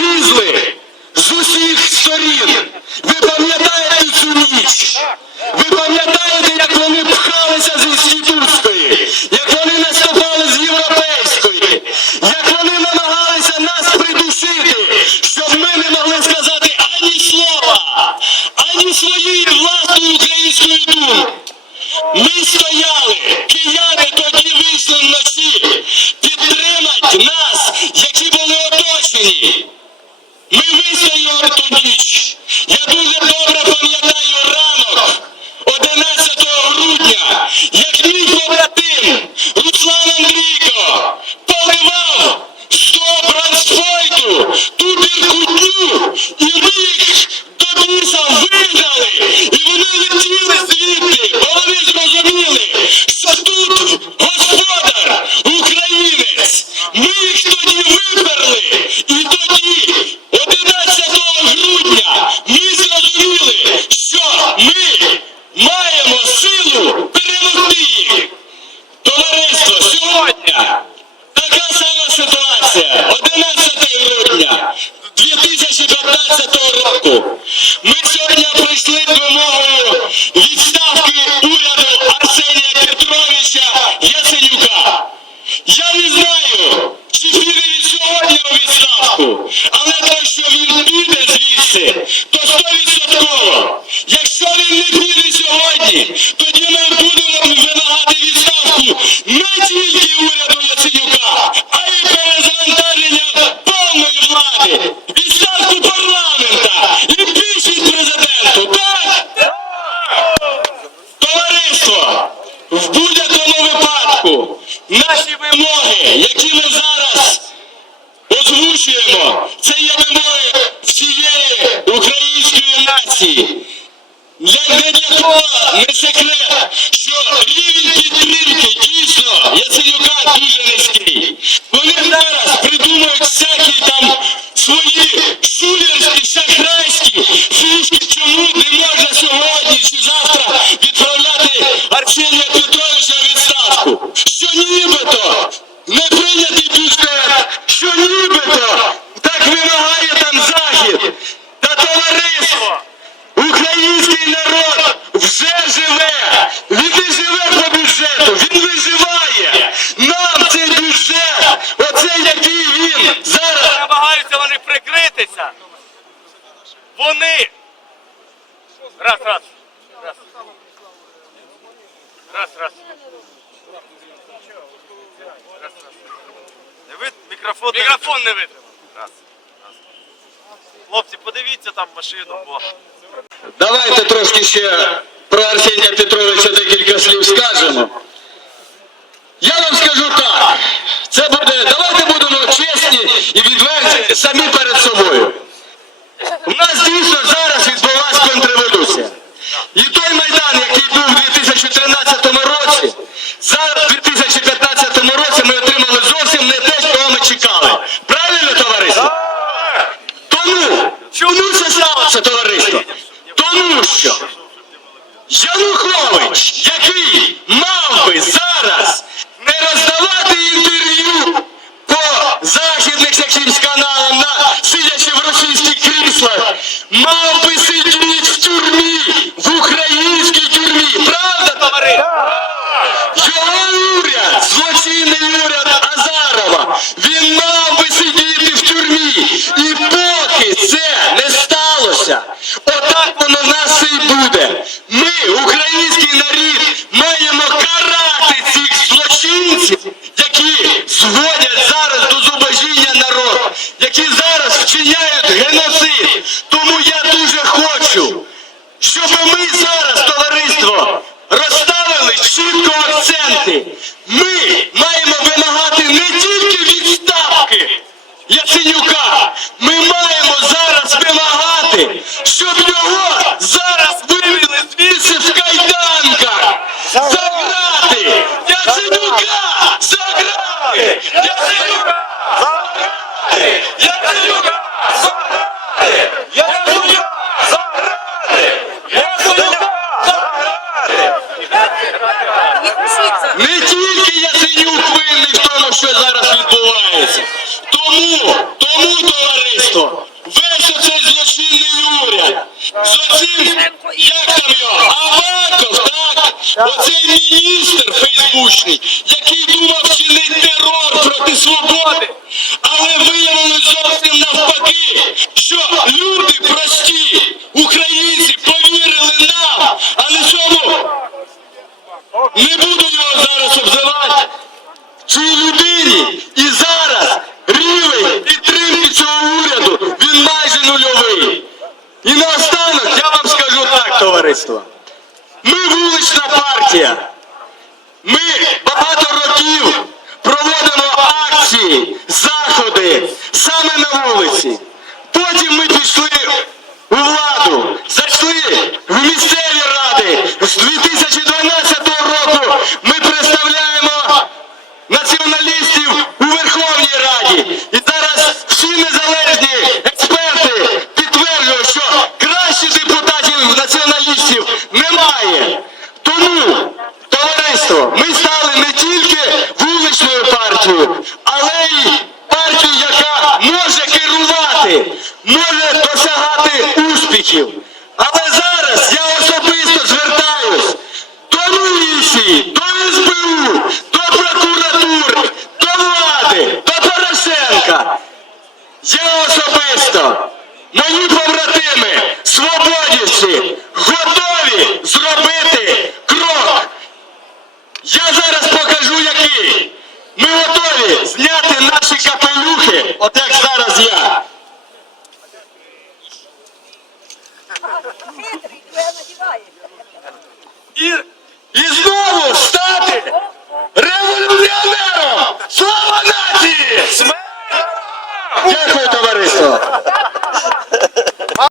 лізли з усіх сторін. Ви пам'ятаєте цю ніч? Ви пам'ятаєте, як вони пхалися з інститутської, як вони наступали з європейської, як вони намагалися нас придушити, щоб ми не могли сказати ані слова, ані своєї власної української думки. Ми стояли, кияни тоді вийшли вночі, підтримать нас. 2014 року. Ми сьогодні прийшли до вимогою відставки уряду Арсенія Петровича Яценюка. Я не знаю, чи піде він сьогодні у відставку, але то, що він піде звідси, то стовідсотково. Якщо він не піде сьогодні, тоді ми будемо вимагати відставку не тільки уряду Яценюка, а й перезавантаження повної влади, відставку парламента і більшість президенту. Так? Товариство, в будь-якому випадку наші вимоги, які ми зараз озвучуємо, це є вимоги всієї української нації. Не для кого не секрет, що рівень підтримки дійсно Яценюка дуже низький. Вони зараз придумують всякі зараз. намагаються вони прикритися. Вони. Раз, раз. Раз. Раз, раз. Раз, раз. Не вид... Мікрофон, Мікрофон не витримав. Раз. Раз. Хлопці, подивіться там машину, бо Давайте трошки ще про Арсенія Петровича декілька слів скажемо. Я вам скажу సమీప щоб ми зараз, товариство, розставили чітко акценти. Ми маємо вимагати не тільки відставки Яценюка, ми маємо зараз вимагати, щоб його але виявилось зовсім навпаки, що люди прості, українці повірили нам, а не цьому не буду його зараз обзивати. Цій людині і зараз рівень підтримки цього уряду він майже нульовий. І наостанок я вам скажу так, товариство. Ми вулична партія. Ми керівництво. Ми стали не тільки вуличною партією, але й партією, яка може керувати, може досягати успіхів. Але зараз я особисто звертаюсь до міліції. І, і знову стати революціонером! Слава нації! Дякую, товариство!